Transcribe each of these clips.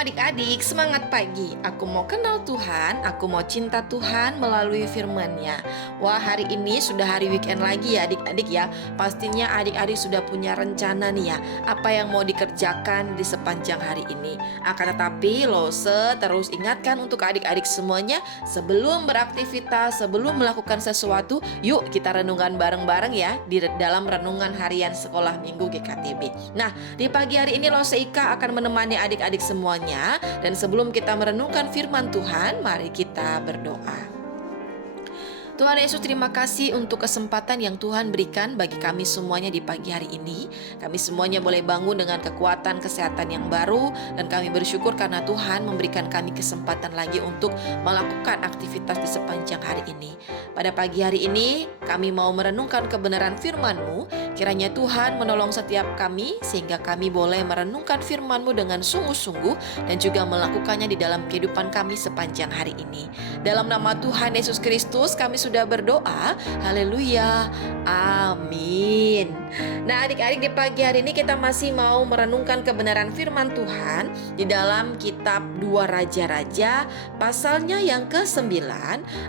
Adik-adik, semangat pagi. Aku mau kenal Tuhan, aku mau cinta Tuhan melalui firman-Nya. Wah, hari ini sudah hari weekend lagi ya adik-adik ya. Pastinya adik-adik sudah punya rencana nih ya, apa yang mau dikerjakan di sepanjang hari ini. Akan tetapi Lose terus ingatkan untuk adik-adik semuanya, sebelum beraktivitas, sebelum melakukan sesuatu, yuk kita renungan bareng-bareng ya di dalam renungan harian sekolah minggu GKTB. Nah, di pagi hari ini Lose Ika akan menemani adik-adik semuanya. Dan sebelum kita merenungkan firman Tuhan, mari kita berdoa. Tuhan Yesus, terima kasih untuk kesempatan yang Tuhan berikan bagi kami semuanya di pagi hari ini. Kami semuanya boleh bangun dengan kekuatan kesehatan yang baru, dan kami bersyukur karena Tuhan memberikan kami kesempatan lagi untuk melakukan aktivitas di sepanjang hari ini. Pada pagi hari ini kami mau merenungkan kebenaran firman-Mu. Kiranya Tuhan menolong setiap kami sehingga kami boleh merenungkan firman-Mu dengan sungguh-sungguh dan juga melakukannya di dalam kehidupan kami sepanjang hari ini. Dalam nama Tuhan Yesus Kristus kami sudah berdoa. Haleluya. Amin. Nah, adik-adik, di pagi hari ini kita masih mau merenungkan kebenaran firman Tuhan di dalam kitab 2 Raja-Raja, pasalnya yang ke-9,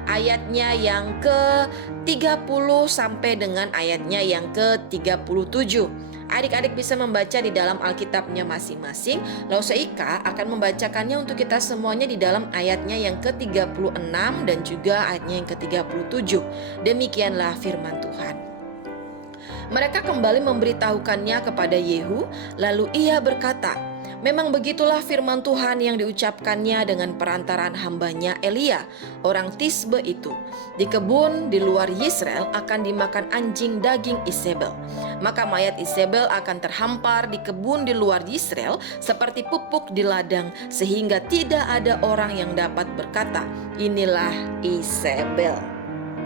ayatnya yang ke-30 sampai dengan ayatnya yang ke-37. Adik-adik bisa membaca di dalam Alkitabnya masing-masing. Lause Ika akan membacakannya untuk kita semuanya di dalam ayatnya yang ke-36 dan juga ayatnya yang ke-37. Demikianlah firman Tuhan. Mereka kembali memberitahukannya kepada Yehu, lalu ia berkata, "Memang begitulah firman Tuhan yang diucapkannya dengan perantaran hambanya Elia, orang Tisbe itu. Di kebun di luar Yisrael akan dimakan anjing daging Isebel. Maka mayat Isebel akan terhampar di kebun di luar Yisrael seperti pupuk di ladang, sehingga tidak ada orang yang dapat berkata, 'Inilah Isebel.'"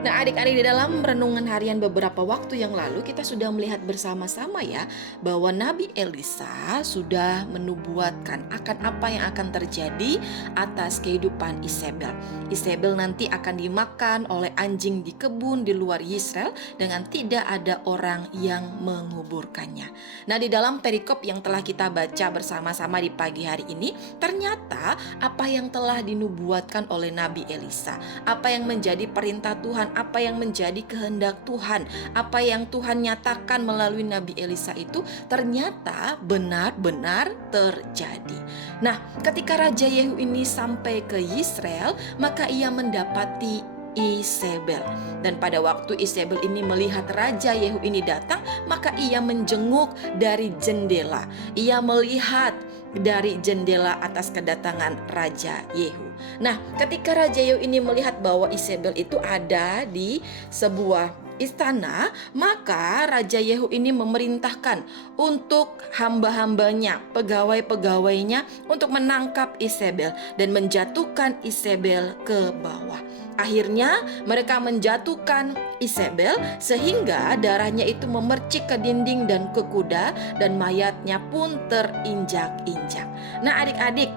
Nah, adik-adik, di dalam renungan harian beberapa waktu yang lalu kita sudah melihat bersama-sama ya bahwa Nabi Elisa sudah menubuatkan akan apa yang akan terjadi atas kehidupan Isebel. Isebel nanti akan dimakan oleh anjing di kebun di luar Yisrael dengan tidak ada orang yang menguburkannya. Nah, di dalam perikop yang telah kita baca bersama-sama di pagi hari ini, ternyata apa yang telah dinubuatkan oleh Nabi Elisa, apa yang menjadi perintah Tuhan, apa yang menjadi kehendak Tuhan, apa yang Tuhan nyatakan melalui Nabi Elisa itu ternyata benar-benar terjadi. Nah, ketika Raja Yehu ini sampai ke Yisrael, maka ia mendapati Isebel. Dan pada waktu Isebel ini melihat Raja Yehu ini datang, maka ia menjenguk dari jendela. Ia melihat dari jendela atas kedatangan Raja Yehu. Nah, ketika Raja Yehu ini melihat bahwa Isebel itu ada di sebuah istana, maka Raja Yehu ini memerintahkan untuk hamba-hambanya, pegawai-pegawainya untuk menangkap Isebel dan menjatuhkan Isebel ke bawah. Akhirnya mereka menjatuhkan Isebel sehingga darahnya itu memercik ke dinding dan ke kuda, dan mayatnya pun terinjak-injak. Nah, adik-adik,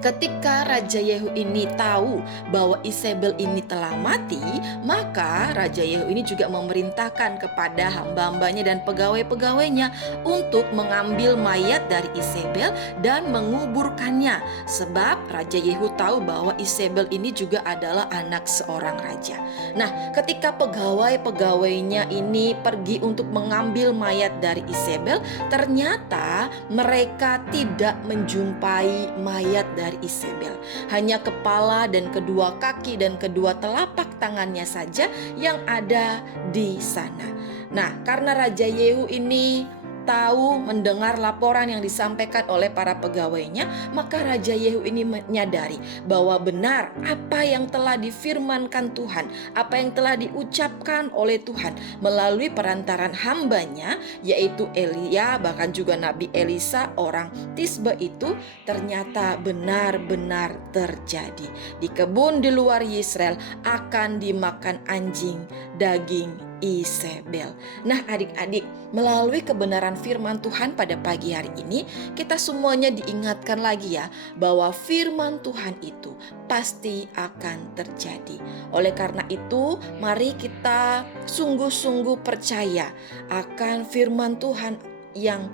ketika Raja Yehu ini tahu bahwa Isebel ini telah mati, maka Raja Yehu ini juga memerintahkan kepada hamba-hambanya dan pegawai-pegawainya untuk mengambil mayat dari Isebel dan menguburkannya. Sebab Raja Yehu tahu bahwa Isebel ini juga adalah anak seorang raja. Nah, ketika pegawai-pegawainya ini pergi untuk mengambil mayat dari Isebel, ternyata mereka tidak menjumpai mayat dari Isebel. Hanya kepala dan kedua kaki dan kedua telapak tangannya saja yang ada di sana. Nah, karena Raja Yehu ini mendengar laporan yang disampaikan oleh para pegawainya, maka Raja Yehu ini menyadari bahwa benar apa yang telah difirmankan Tuhan, apa yang telah diucapkan oleh Tuhan melalui perantaran hambanya, yaitu Elia, bahkan juga Nabi Elisa orang Tisbe itu, ternyata benar-benar terjadi. Di kebun di luar Yisrael akan dimakan anjing daging Isebel. Nah, adik-adik, melalui kebenaran firman Tuhan pada pagi hari ini, kita semuanya diingatkan lagi ya bahwa firman Tuhan itu pasti akan terjadi. Oleh karena itu, mari kita sungguh-sungguh percaya akan firman Tuhan yang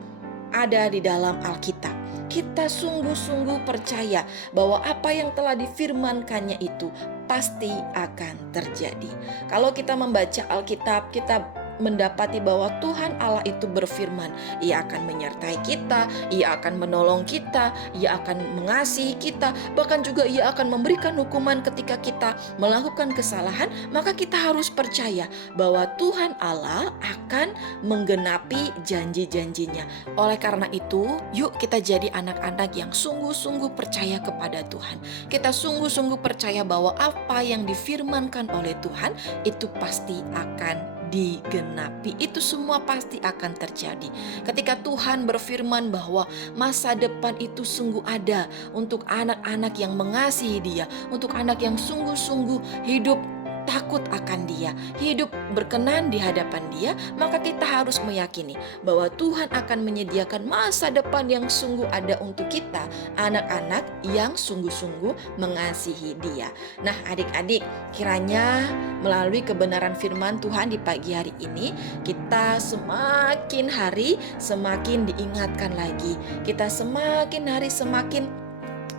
ada di dalam Alkitab. kita sungguh-sungguh percaya bahwa apa yang telah difirmankannya itu pasti akan terjadi. Kalau kita membaca Alkitab, kita mendapati bahwa Tuhan Allah itu berfirman, Ia akan menyertai kita, Ia akan menolong kita, Ia akan mengasihi kita, bahkan juga Ia akan memberikan hukuman ketika kita melakukan kesalahan. Maka kita harus percaya bahwa Tuhan Allah akan menggenapi janji-janjinya. Oleh karena itu, yuk kita jadi anak-anak yang sungguh-sungguh percaya kepada Tuhan. Kita sungguh-sungguh percaya bahwa apa yang difirmankan oleh Tuhan itu pasti akan digenapi. Itu semua pasti akan terjadi. Ketika Tuhan berfirman bahwa masa depan itu sungguh ada untuk anak-anak yang mengasihi Dia, untuk anak yang sungguh-sungguh hidup takut akan Dia, hidup berkenan di hadapan Dia, maka kita harus meyakini bahwa Tuhan akan menyediakan masa depan yang sungguh ada untuk kita, anak-anak yang sungguh-sungguh mengasihi Dia. Nah, adik-adik, kiranya melalui kebenaran firman Tuhan di pagi hari ini, kita semakin hari semakin diingatkan lagi. Kita semakin hari semakin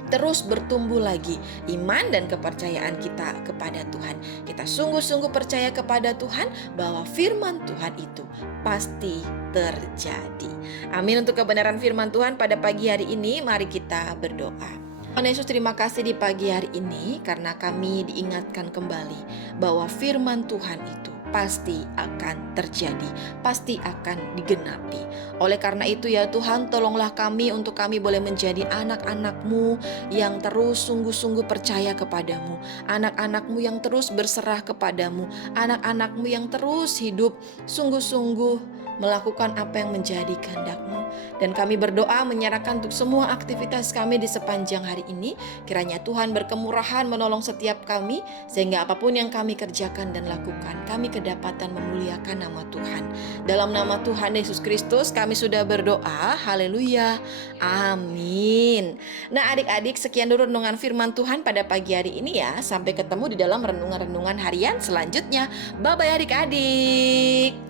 terus bertumbuh lagi iman dan kepercayaan kita kepada Tuhan. Kita sungguh-sungguh percaya kepada Tuhan bahwa firman Tuhan itu pasti terjadi. Amin. Untuk kebenaran firman Tuhan pada pagi hari ini, mari kita berdoa. Tuhan Yesus, terima kasih di pagi hari ini karena kami diingatkan kembali bahwa firman Tuhan itu pasti akan terjadi, pasti akan digenapi. Oleh karena itu ya Tuhan, tolonglah kami untuk kami boleh menjadi anak-anak-Mu yang terus sungguh-sungguh percaya kepadamu, anak-anak-Mu yang terus berserah kepadamu, anak-anak-Mu yang terus hidup sungguh-sungguh melakukan apa yang menjadi kehendak-Mu. Dan kami berdoa menyerahkan untuk semua aktivitas kami di sepanjang hari ini. Kiranya Tuhan berkemurahan menolong setiap kami, sehingga apapun yang kami kerjakan dan lakukan, kami kedapatan memuliakan nama Tuhan. Dalam nama Tuhan Yesus Kristus kami sudah berdoa. Haleluya. Amin. Nah adik-adik, sekian dulu renungan firman Tuhan pada pagi hari ini ya. Sampai ketemu di dalam renungan-renungan harian selanjutnya. Bye-bye adik-adik.